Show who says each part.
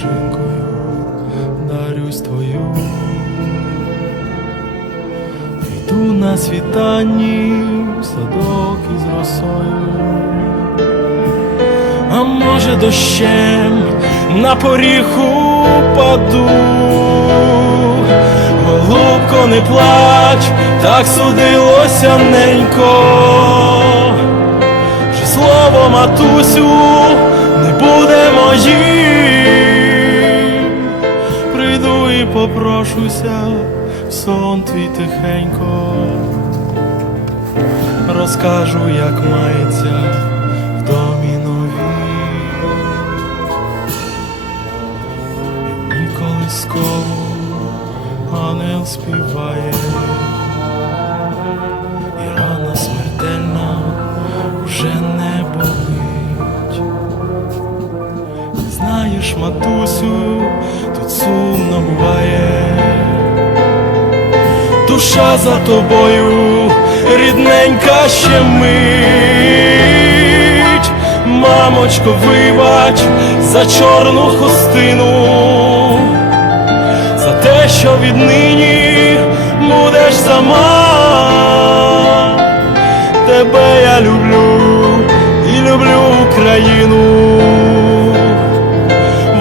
Speaker 1: сніжинкою дарюсь твою. Йду на світанні в садок із росою. А може дощем на поріг упаду. Голубко, не плач, так судилося ненько. Вже слово матусю не буде моїм. Попрошуся в сон твій тихенько. Розкажу, як мається в домі нові, І скову, ангел співає, знаєш, матусю, тут сумно буває. Душа за тобою, рідненька ще мить. Мамочко, вибач за чорну хустину, за те, що віднині будеш сама. Тебе я люблю і люблю Україну.